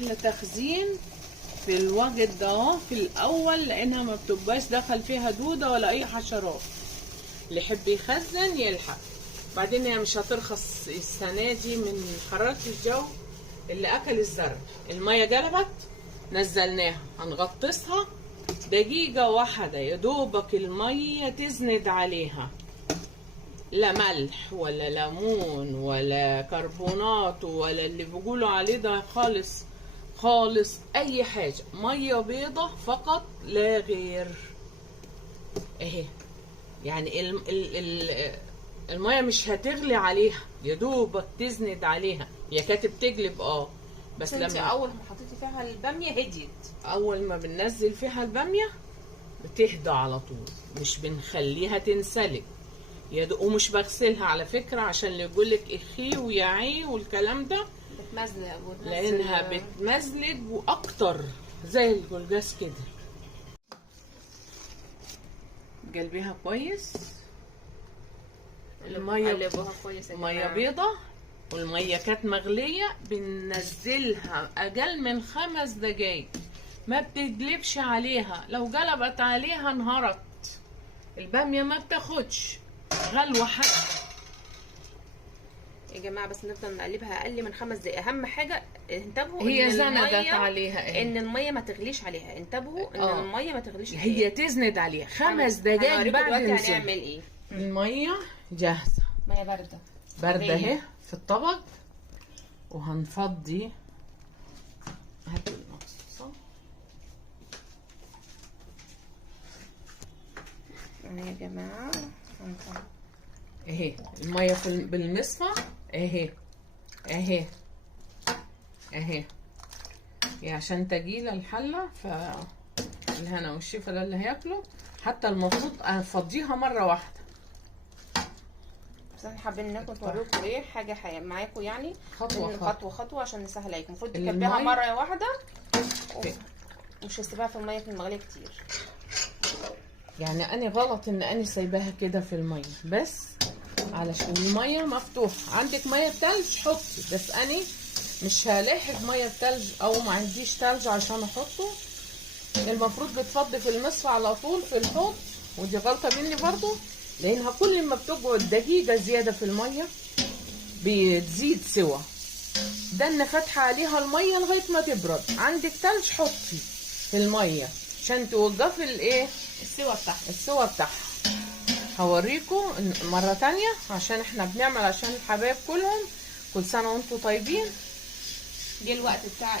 احلى تخزين في الوقت ده في الاول، لانها ما بتبقاش دخل فيها دوده ولا اي حشرات. اللي يحب يخزن يلحق. بعدين هي مش هترخص السنه دي من حراره الجو اللي اكل الزرع. الميه جلبت، نزلناها، هنغطسها دقيقه واحده يا دوبك الميه تزند عليها. لا ملح ولا ليمون ولا كربونات ولا اللي بيقولوا عليه ده خالص خالص، اي حاجه. ميه بيضه فقط لا غير. اهي يعني الميه مش هتغلي عليها، يا دوبك تزند عليها. هي كانت بتقلب بس انت لما اول ما حطيتي فيها الباميه هديت. اول ما بننزل فيها الباميه بتهدى على طول، مش بنخليها تنسلق. ومش بغسلها على فكره، عشان اللي يقولك اخي وياعي والكلام ده، بتمزلق لانها بتمزلج واكتر زي الجلجاس كده. قلبيها كويس. الميه كويس، ميه بيضه، والميه كانت مغليه. بننزلها اقل من 5 دقايق، ما بتقلبش عليها. لو قلبت عليها انهارت. الباميه ما بتاخدش غلوه حتى يا جماعه، بس نفضل نقلبها اقل من 5 دقايق. اهم حاجه انتبهوا هي زندت عليها ان الميه ما تغليش عليها. انتبهوا ان الميه ما تغليش عليها، هي تزند عليها 5 دقايق. بعد دلوقتي هنعمل ايه؟ الميه جاهزه، ميه بارده اهي في الطبق. وهنفضي. هات المقصوصه يا جماعه. اهي الميه بالمصفى اهي اهي اهي. هي عشان تجيله الحله، فالهنا والشفا ده اللي هياكله. حتى المفروض افضيها مره واحده، بس احنا حابين انكم نوريكم ايه حاجه معاكم، يعني خطوه خطوه عشان نسهل عليكم. المفروض تكبيها مره واحده، مش هسيبها في الميه في المغليه كتير. يعني انا غلط ان انا سايباها كده في الميه، بس علشان الميه مفتوحه. عندك ميه بتلج حطي، بس انا مش هلاحق ميه بتلج او ما عنديش تلج عشان احطه. المفروض بتفضي في المصفى على طول في الحوض، ودي غلطه مني برضو، لانها كل ما بتقعد دقيقه زياده في الميه بتزيد سوا. ده انا فاتحه عليها الميه لغايه ما تبرد. عندك تلج حطي في الميه عشان توقفي السوا بتاعها. هوريكم مره تانية عشان احنا بنعمل عشان الحبايب كلهم. كل سنه وانتم طيبين. جه الوقت بتاع